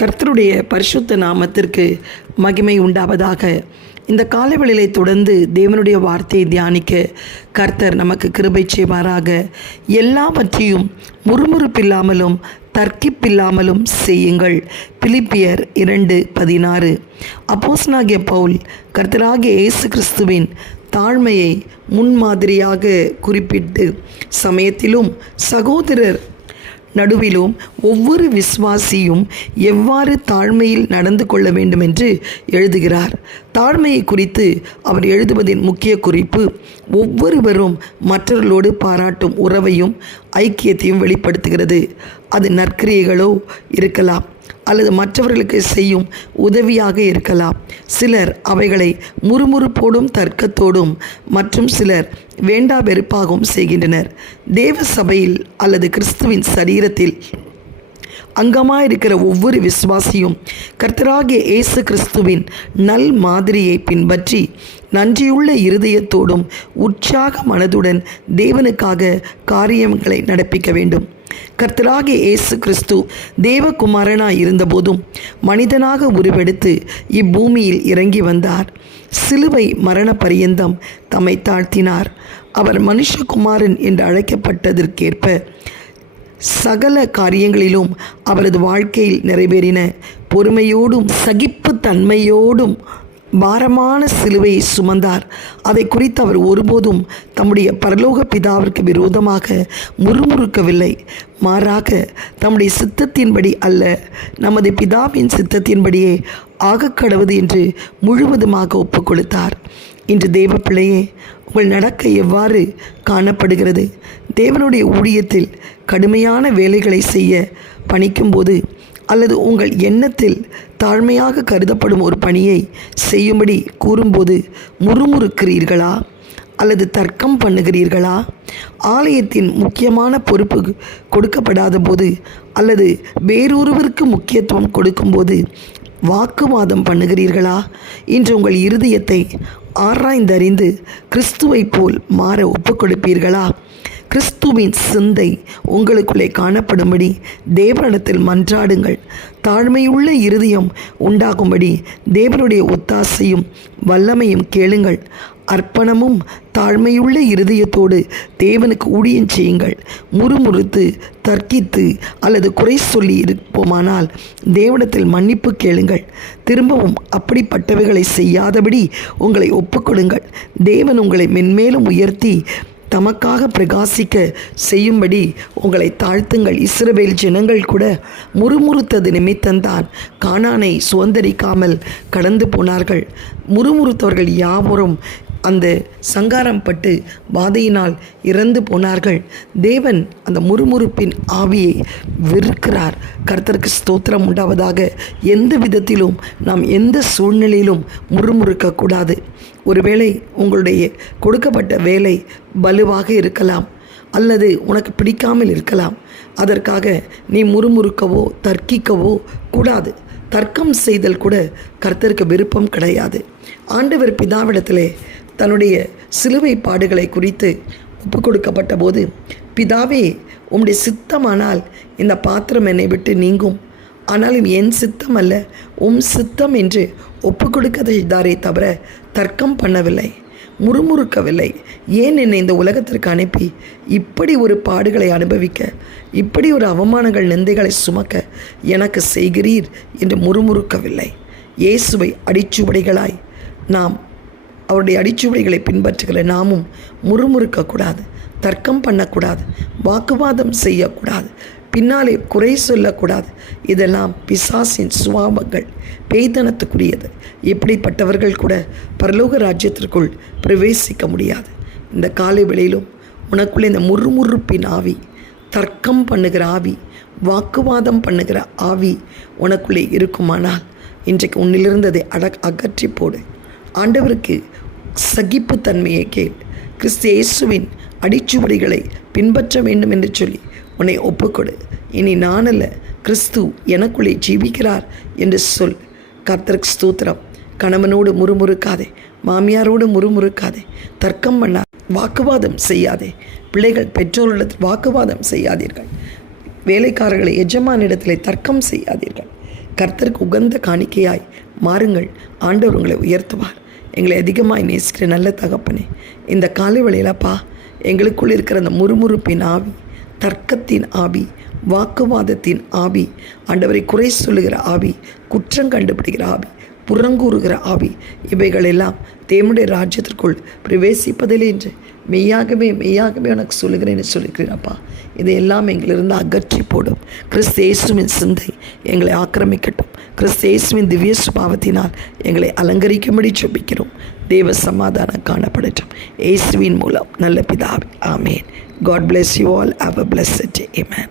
கர்த்தருடைய பரிசுத்த நாமத்திற்கு மகிமை உண்டாவதாக. இந்த காலைவெளியை தொடர்ந்து தேவனுடைய வார்த்தையை தியானிக்க கர்த்தர் நமக்கு கிருபை செய்வாராக. எல்லாவற்றையும் முறுமுறுப்பில்லாமலும் தர்க்கிப்பில்லாமலும் செய்யுங்கள். பிலிப்பியர் 2:16. அப்போஸ்தலனாகிய பவுல் கர்த்தராகிய இயேசு கிறிஸ்துவின் தாழ்மையை முன்மாதிரியாக குறிப்பிட்டு சமயத்திலும் சகோதரர் நடுவிலும் ஒவ்வொரு விசுவாசியும் எவ்வாறு தாழ்மையில் நடந்து கொள்ள வேண்டும் என்று எழுதுகிறார். தாழ்மையை குறித்து அவர் எழுதுவதின் முக்கிய குறிப்பு ஒவ்வொருவரும் மற்றவர்களோடு பாராட்டும் உறவையும் ஐக்கியத்தையும் வெளிப்படுத்துகிறது. அது நற்கிரியைகளோ இருக்கலாம் அல்லது மற்றவர்களுக்கு செய்யும் உதவியாக இருக்கலாம். சிலர் அவைகளை முறுமுறுப்போடும் தர்க்கத்தோடும் மற்றும் சிலர் வேண்டா வெறுப்பாகவும் செய்கின்றனர். தேவ சபையில் அல்லது கிறிஸ்துவின் சரீரத்தில் அங்கமாயிருக்கிற ஒவ்வொரு விசுவாசியும் கர்த்தராகிய இயேசு கிறிஸ்துவின் நல் மாதிரியை பின்பற்றி நன்றியுள்ள இருதயத்தோடும் உற்சாக மனதுடன் தேவனுக்காக காரியங்களை நடப்பிக்க வேண்டும். கர்த்தராகிய இயேசு கிறிஸ்து தேவகுமாரனாய் இருந்தபோதும் மனிதனாக உருவெடுத்து இப்பூமியில் இறங்கி வந்தார். சிலுவை மரண பரியந்தம் தம்மை தாழ்த்தினார். அவர் மனுஷகுமாரன் என்று அழைக்கப்பட்டதற்கேற்ப சகல காரியங்களிலும் அவரது வாழ்க்கையில் நிறைவேறின. பொறுமையோடும் சகிப்புத்தன்மையோடும் பாரமான சிலுவையை சுமந்தார். அதை குறித்து அவர் ஒருபோதும் தம்முடைய பரலோக பிதாவிற்கு விரோதமாக முறுமுறுக்கவில்லை. மாறாக தம்முடைய சித்தத்தின்படி அல்ல, நமது பிதாவின் சித்தத்தின்படியே ஆகக்கடவது என்று முழுவதுமாக ஒப்புக் கொடுத்தார். இன்று தேவ பிள்ளையே, உங்கள் நடக்க எவ்வாறு காணப்படுகிறது? தேவனுடைய ஊழியத்தில் கடுமையான வேலைகளை செய்ய பணிக்கும்போது அல்லது உங்கள் எண்ணத்தில் தாழ்மையாக கருதப்படும் ஒரு பணியை செய்யும்படி கூறும்போது முறுமுறுக்கிறீர்களா அல்லது தர்க்கம் பண்ணுகிறீர்களா? ஆலயத்தின் முக்கியமான பொறுப்பு கொடுக்கப்படாத போது அல்லது வேறொருவருக்கு முக்கியத்துவம் கொடுக்கும்போது வாக்குவாதம் பண்ணுகிறீர்களா? இன்று உங்கள் இருதயத்தை ஆராய்ந்தறிந்து கிறிஸ்துவை போல் மாற ஒப்புக் கொடுப்பீர்களா? கிறிஸ்துவின் சிந்தை உங்களுக்குள்ளே காணப்படும்படி தேவனிடத்தில் மன்றாடுங்கள். தாழ்மையுள்ள இருதயம் உண்டாகும்படி தேவனுடைய ஒத்தாசையும் வல்லமையும் கேளுங்கள். அர்ப்பணமும் தாழ்மையுள்ள இருதயத்தோடு தேவனுக்கு ஊழியம் செய்யுங்கள். முறுமுறுத்து தர்க்கித்து அல்லது குறை சொல்லி இருப்போமானால் தேவனிடத்தில் மன்னிப்பு கேளுங்கள். திரும்பவும் அப்படிப்பட்டவைகளை செய்யாதபடி உங்களை ஒப்புக்கொடுங்கள். தேவன் உங்களை மென்மேலும் உயர்த்தி தமக்காக பிரகாசிக்க செய்யும்படி உங்களை தாழ்த்துங்கள். இஸ்ரவேல் ஜனங்கள் கூட முறுமுறுத்தது நிமித்தந்தான் கானானை சுதந்தரிக்காமல் கடந்து போனார்கள். முறுமுறுத்தவர்கள் யாவரும் அந்த சங்காரம் பட்டு வாதையினால் இறந்து போனார்கள். தேவன் அந்த முறுமுறுப்பின் ஆவியை வெறுக்கிறார். கர்த்தருக்கு ஸ்தோத்திரம் உண்டாவதாக. எந்த விதத்திலும் நாம் எந்த சூழ்நிலையிலும் முறுமுறுக்கக்கூடாது. ஒருவேளை உங்களுடைய கொடுக்கப்பட்ட வேலை வலுவாக இருக்கலாம் அல்லது உனக்கு பிடிக்காமல் இருக்கலாம். அதற்காக நீ முறுமுறுக்கவோ தர்க்கிக்கவோ கூடாது. தர்க்கம் செய்தல் கூட கர்த்தருக்கு விருப்பம் கிடையாது. ஆண்டவர் பிதாவிடத்திலே தன்னுடைய சிலுவை பாடுகளை குறித்து ஒப்பு கொடுக்கப்பட்ட போது, பிதாவே, உம்முடைய சித்தமானால் இந்த பாத்திரம் என்னை விட்டு நீங்கும், ஆனாலும் என் சித்தம் அல்ல உம் சித்தம் என்று ஒப்பு கொடுக்க செய்தாரே தவிர தர்க்கம் பண்ணவில்லை, முறுமுறுக்கவில்லை. ஏன் என்னை இந்த உலகத்திற்கு அனுப்பி இப்படி ஒரு பாடுகளை அனுபவிக்க, இப்படி ஒரு அவமானங்கள் நிந்தைகளை சுமக்க எனக்கு செய்கிறீர் என்று முறுமுறுக்கவில்லை. இயேசுவை அடிச்சுவடிகளாய் நாம் அவருடைய அடிச்சுவடிகளை பின்பற்றுகிற நாமும் முறுமுறுக்கக்கூடாது, தர்க்கம் பண்ணக்கூடாது, வாக்குவாதம் செய்யக்கூடாது, பின்னாலே குறை சொல்லக்கூடாது. இதெல்லாம் பிசாசின் சுபாவங்கள், பேய்தனத்துக்குரியது. இப்படிப்பட்டவர்கள் கூட பரலோக ராஜ்யத்திற்குள் பிரவேசிக்க முடியாது. இந்த காலை வேளையிலும் உனக்குள்ளே இந்த முறுமுறுப்பின் ஆவி, தர்க்கம் பண்ணுகிற ஆவி, வாக்குவாதம் பண்ணுகிற ஆவி உனக்குள்ளே இருக்குமானால் இன்றைக்கு உன்னிலிருந்து அதை அகற்றி போடு. ஆண்டவருக்கு சகிப்புத்தன்மையை கேள். கிறிஸ்து இயேசுவின் அடிச்சுவடிகளை பின்பற்ற வேண்டும் என்று சொல்லி உன்னை ஒப்புக்கொடு. இனி நான் அல்ல, கிறிஸ்து எனக்குள்ளே ஜீவிக்கிறார் என்று சொல். கர்த்தருக்கு ஸ்தோத்திரம். கணவனோடு முறுமுறுக்காதே, மாமியாரோடு முறுமுறுக்காதே, தர்க்கம் பண்ணாதே, வாக்குவாதம் செய்யாதே. பிள்ளைகள் பெற்றோரிடத்தில் வாக்குவாதம் செய்யாதீர்கள். வேலைக்காரர்களை எஜமானிடத்தில் தர்க்கம் செய்யாதீர்கள். கர்த்தருக்கு உகந்த காணிக்கையாய் மாறுங்கள். ஆண்டவர் உங்களை உயர்த்துவார். எங்களை அதிகமாய் நேசிக்கிற நல்ல தகப்பனே, இந்த காலை வேளையிலப்பா எங்களுக்குள் இருக்கிற அந்த முறுமுறுப்பின் ஆவி, தர்க்கத்தின் ஆவி, வாக்குவாதத்தின் ஆவி, ஆண்டவரை குறை சொல்லுகிற ஆவி, குற்றம் கண்டுபிடிக்கிற ஆவி, புறங்கூறுகிற ஆவி, இவைகளெல்லாம் தேவனுடைய ராஜ்யத்திற்குள் பிரவேசிப்பதில்லை என்று மெய்யாகவே உனக்கு சொல்லுகிறேன்னு சொல்லிக்கிறேன்ப்பா. இதையெல்லாம் எங்களிருந்து அகற்றி போடும். கிறிஸ்து இயேசுவின் சிந்தை எங்களை ஆக்கிரமிக்கட்டும். கிறிஸ்து இயேசுவின் திவ்ய சுபாவத்தினால் எங்களை அலங்கரிக்கும்படி ஜெபிக்கிறோம். தேவ சமாதானம் காணப்படட்டும். இயேசுவின் மூலம் நல்ல பிதாவே, ஆமேன். God bless you all. Have a blessed day. Amen.